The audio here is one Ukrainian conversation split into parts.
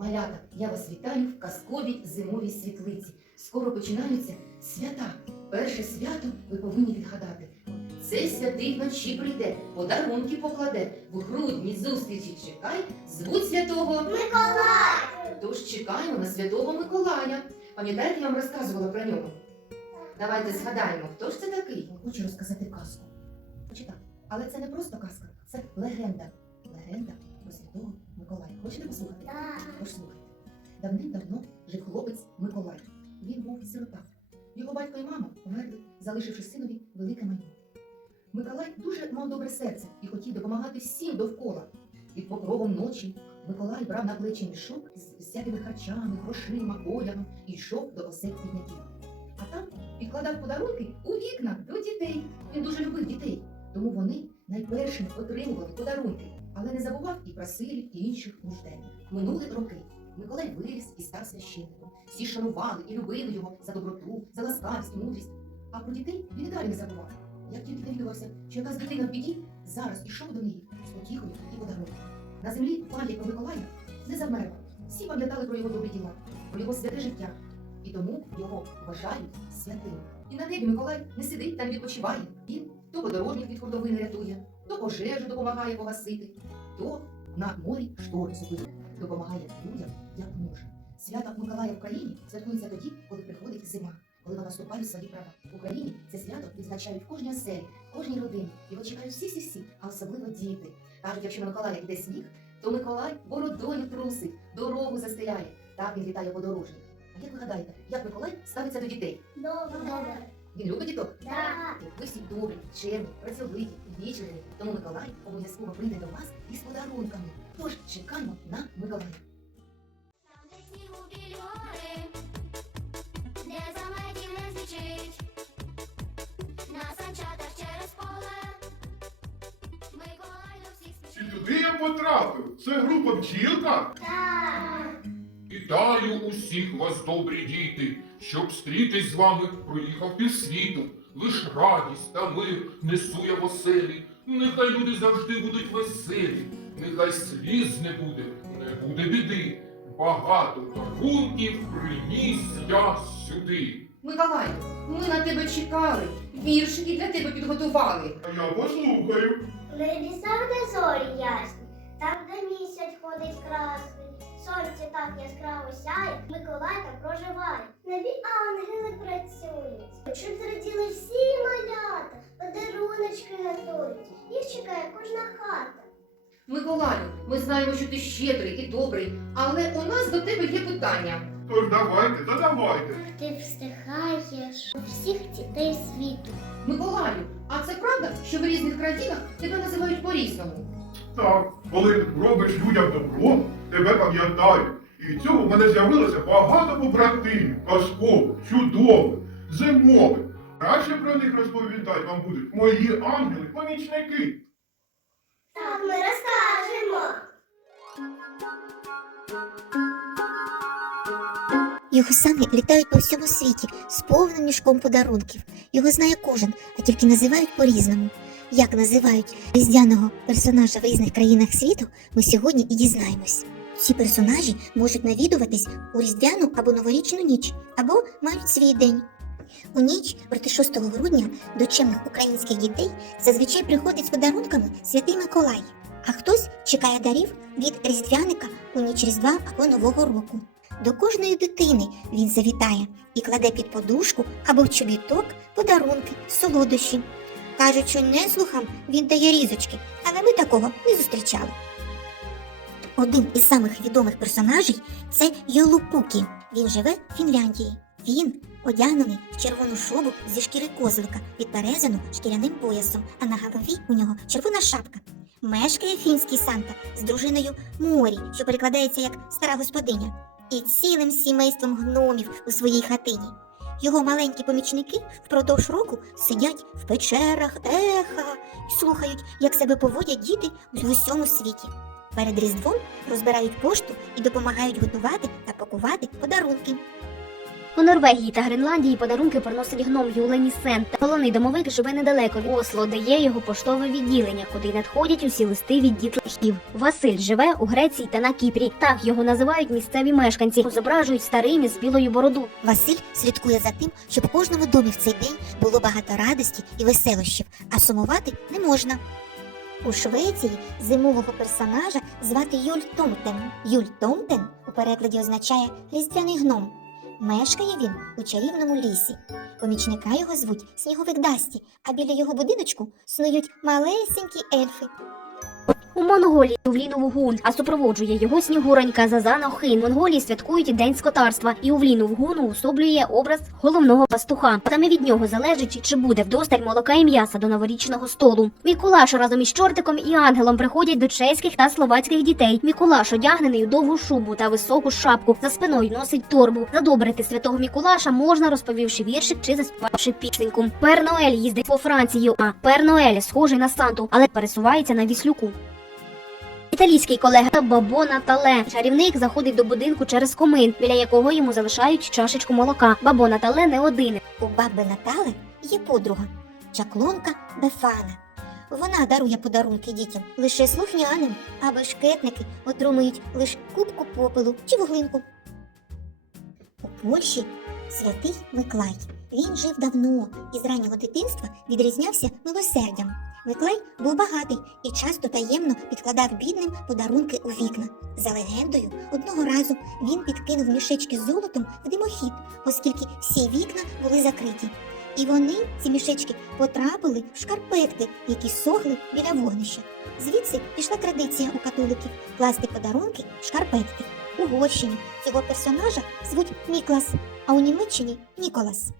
Малята, я вас вітаю в казковій зимовій світлиці. Скоро починаються свята. Перше свято ви повинні відгадати. Цей святий вночі прийде, подарунки покладе, в грудні зустрічі чекай, звуть святого Миколай! Тож чекаємо на святого Миколая. Пам'ятаєте, я вам розказувала про нього? Давайте згадаємо, хто ж це такий? Хочу розказати казку. Почитати. Але це не просто казка, це легенда. Легенда про святого Миколая. Хочете послухати? Так. Тож. Давним-давно жив хлопець Миколай. Він був сирота. Його батько і мама померли, залишивши синові велике майно. Миколай дуже мав добре серце і хотів допомагати всім довкола. Під покровом ночі Миколай брав на плечі мішок з всякими харчами, грошима, одягом і йшов до осель бідняків. А там підкладав подарунки у вікна до дітей. Він дуже любив дітей, тому вони найпершими отримували подарунки, але не забував і про сирів, і інших нужденних. Минули роки. Миколай виріс і став священником. Всі шанували і любили його за доброту, за ласкавість мудрість. А про дітей він і далі не забував. Як тільки довідувався, що якась дитина в біді, зараз ішов до неї з потіхою і подарунком. На землі пам'ять про Миколая не замерла. Всі пам'ятали про його добрі діла, про його святе життя. І тому його вважають святим. І на небі Миколай не сидить та не відпочиває. Він то подорожніх від хуртовини рятує, пожежу допомагає погасити, то на морі штор зупинить, допомагає людям, як може. Свято Миколая в країні святкується тоді, коли приходить зима, коли вона вступає в свої права. В Україні це свято відзначають в кожній оселі, в кожній родині. Його чекають всі-всі-всі, а особливо діти. Кажуть, якщо на Миколая йде сніг, то Миколай бородою трусить, дорогу застеляє. Так він вітає подорожніх. А як ви гадаєте, як Миколай ставиться до дітей? Добре. Він любить діток? Так. Ви всі добрі, чемні, працьовиті, вічливі. Тому Миколай обов'язково прийде до вас із подарунками. Тож чекаємо на Миколая. Там, де снігу білі гори, де заметів не звучить, на санчатах через поле, Миколай до всіх спішить. я потрапив? Це група бджілка? Так. Вітаю усіх вас, добрі діти, щоб встрітись з вами, проїхав півсвіту. Лиш радість та мир несу я в оселі. Нехай люди завжди будуть веселі, нехай сліз не буде, не буде біди. Багато дарунків приніс я сюди. Миколай, ми на тебе чекали, віршики для тебе підготували. А я послухаю. Небі завжди зорі ясні, там, де місяць ходить красний, сонце так яскраво сяє, Миколай там проживає. Щоб зраділи всі малята, подаруночки готують, їх чекає кожна хата. Миколаю, ми знаємо, що ти щедрий і добрий, але у нас до тебе є питання. Тож давайте, задавайте. Ти встигаєш у всіх дітей світу. Миколаю, а це правда, що в різних країнах тебе називають по-різному? Так, коли робиш людям добро, тебе пам'ятають. І від цього в мене з'явилося багато побратимів, казкових, чудових, зимових. Краще про них розповідати вам будуть мої ангели-помічники. Так, ми розкажемо. Його сани літають по всьому світі з повним мішком подарунків. Його знає кожен, а тільки називають по-різному. Як називають різдвяного персонажа в різних країнах світу, ми сьогодні і дізнаємось. Ці персонажі можуть навідуватись у різдвяну або новорічну ніч, або мають свій день. У ніч проти 6 грудня до чемних українських дітей зазвичай приходить з подарунками святий Миколай, а хтось чекає дарів від різдвяника у ніч Різдва або Нового року. До кожної дитини він завітає і кладе під подушку або в чобіток подарунки, солодощі. Кажуть, що неслухам він дає різочки, але ми такого не зустрічали. Один із самих відомих персонажей це Йолупукі. Він живе в Фінляндії. Він одягнений в червону шубу зі шкіри козлика, підперезану шкіряним поясом, а на голові у нього червона шапка. Мешкає фінський Санта з дружиною Морі, що перекладається як стара господиня і цілим сімейством гномів у своїй хатині. Його маленькі помічники впродовж року сидять в печерах, еха і слухають, як себе поводять діти в усьому світі. Перед Різдвом розбирають пошту і допомагають готувати та пакувати подарунки. У Норвегії та Гренландії подарунки приносить гном Юлені Сен. Та головний домовик живе недалеко від Осло, де є його поштове відділення, куди надходять усі листи від дітлахів. Василь живе у Греції та на Кіпрі. Так його називають місцеві мешканці. Зображують старим із білою бороду. Василь слідкує за тим, щоб у кожному домі в цей день було багато радості і веселощів, а сумувати не можна. У Швеції зимового персонажа звати Юль Томтен. Юль Томтен у перекладі означає різдвяний гном. Мешкає він у чарівному лісі. Помічника його звуть Сніговик Дасті, а біля його будиночку снують малесенькі ельфи. У Монголії Увлінув Гун, а супроводжує його снігуронька Зазана Охин. В Монголії святкують День скотарства, і Увлінув Гуну особлює образ головного пастуха. Саме від нього залежить, чи буде вдосталь молока і м'яса до новорічного столу. Мікулаш разом із чортиком і ангелом приходять до чеських та словацьких дітей. Мікулаш одягнений у довгу шубу та високу шапку. За спиною носить торбу. Задобрити святого Мікулаша можна, розповівши віршик чи заспівавши пісеньку. Пер Ноель їздить по Францію, а Пер Ноель схожий на Санту, але пересувається на віслюку. Італійський колега Бабо Натале. Чарівник заходить до будинку через комин, біля якого йому залишають чашечку молока. Бабо Натале не один. У баби Натали є подруга, чаклунка Бефана. Вона дарує подарунки дітям лише слухняним, а бешкетники отримують лише кубку попелу чи вуглинку. У Польщі святий Миколай. Він жив давно і з раннього дитинства відрізнявся милосердям. Миколай був багатий і часто таємно підкладав бідним подарунки у вікна. За легендою, одного разу він підкинув мішечки з золотом в димохід, оскільки всі вікна були закриті. І вони, ці мішечки, потрапили в шкарпетки, які сохли біля вогнища. Звідси пішла традиція у католиків класти подарунки в шкарпетки. Угорщині цього персонажа звуть Міклас, а у Німеччині Ніколас.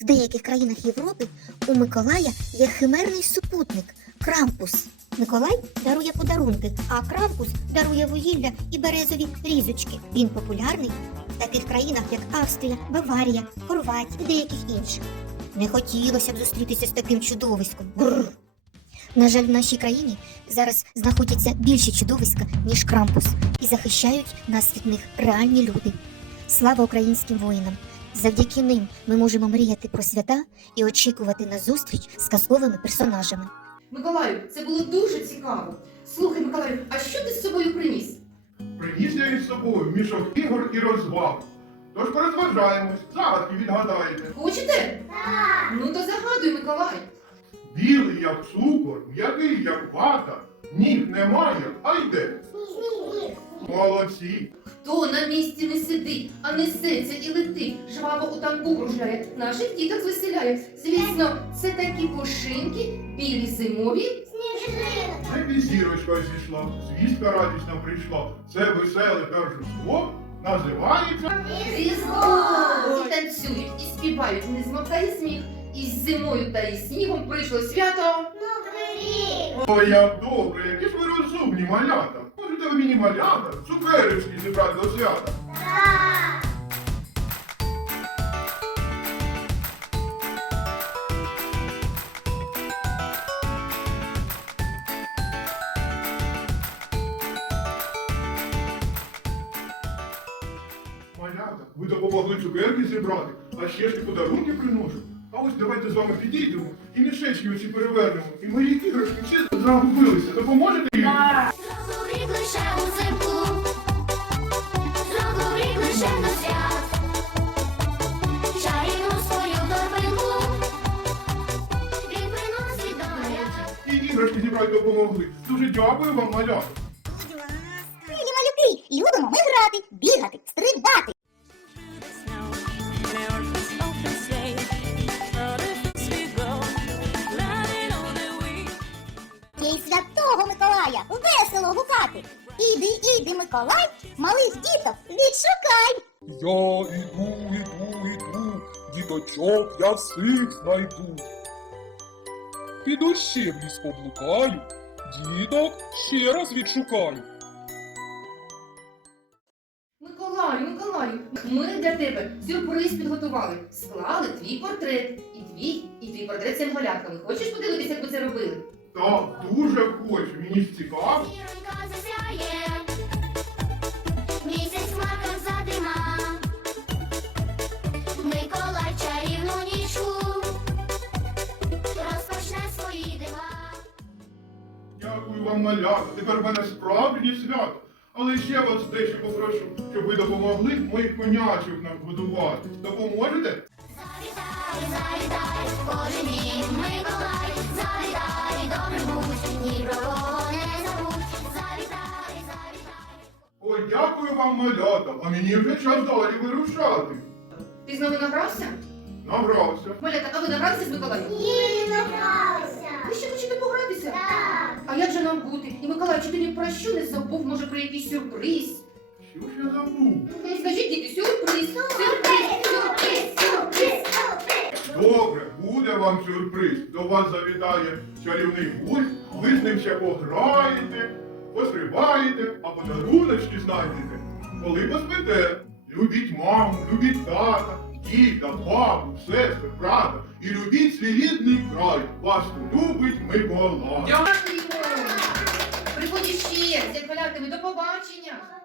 В деяких країнах Європи у Миколая є химерний супутник Крампус. Миколай дарує подарунки, а Крампус дарує вугілля і березові різочки. Він популярний в таких країнах, як Австрія, Баварія, Хорватія і деяких інших. Не хотілося б зустрітися з таким чудовиськом. Бррр. На жаль, в нашій країні зараз знаходяться більші чудовиська, ніж Крампус, і захищають нас від них реальні люди. Слава українським воїнам! Завдяки ним ми можемо мріяти про свята і очікувати на зустріч з казковими персонажами. Миколаю, це було дуже цікаво. Слухай, Миколаю, а що ти з собою приніс? Приніс я із собою мішок ігор і розваг. Тож порозважаємось, загадки відгадаєте. Хочете? Так. Ну то загадуй, Миколай. Білий, як цукор, м'який, як вата, ніг немає, а йде. Молодці. Хто на місці не сидить, а несеться і летить, жваво у танку кружляє, наших діток звеселяє. Звісно, це такі пушинки, білі зимові. Сніжинка. Небі зірочка зійшла, звістка радісна прийшла. Це веселе торжество називається. Різдво! І танцюють, і співають, не змовкає сміх. І з зимою та із снігом прийшло свято. Новий рік. Ой, як добре, які ж ви розумні малята. Ви мені малята, цукерочки зібрати до свята. Так. Малята, ви допомогли цукерки зібрати, а ще ж і подарунки приношу. А ось давайте з вами підійдемо і мішечки оці перевернемо. І мої іграшки всі загубилися. Допоможете їм? Рік лише узимку, знову рік лише до свят. Чарівну свою торбинку, він приносить до. І іграшки зібрати допомогли. Дуже дякую вам, малята. Милі малюки, любимо ми грати, бігати, стрибати. Іди, іди, Миколай, малих діток відшукай. Я іду, іду, іду, діточок я всіх знайду. Піду ще в ліс поблукаю, діток ще раз відшукаю. Миколаю, Миколаю, ми для тебе сюрприз підготували. Склали твій портрет. І твій, і твій портрет з янголятками. Хочеш подивитися, як ми це робили? Так, дуже хочу. Мені ж цікаво. Зіронька засяє, малята, тепер в мене справжнє свято. Але ще вас дещо попрошу, щоб ви допомогли моїх конячок нам годувати. Допоможете? Завітай, завітай, кожен день Миколай, завітай, добре будь, ні про кого не забудь, завітай, завітай. Ой, дякую вам, малята, а мені вже час далі вирушати. Ти знову награвся? Награвся. Малята, а ви награлися з Миколаєм? Ні, не грався. Ви ще хочете погратися? Так. А як же нам бути? І Миколай, чи ти ні про що не забув, може про якийсь сюрприз? Що ж я забув? Ну, Скажіть, діти, сюрприз, сюрприз, сюрприз, сюрприз. сюрприз. Добре, буде вам сюрприз. До вас завітає чарівний гусь, ви з ним ще пограєте, пострибаєте, а подаруночки знайдете, коли поспите. Любіть маму, любіть тата, діда, бабу, сестри, брата і любіть свій рідний край. Вас любить Миколай. Дякую. Приходіть ще, з малятами, до побачення.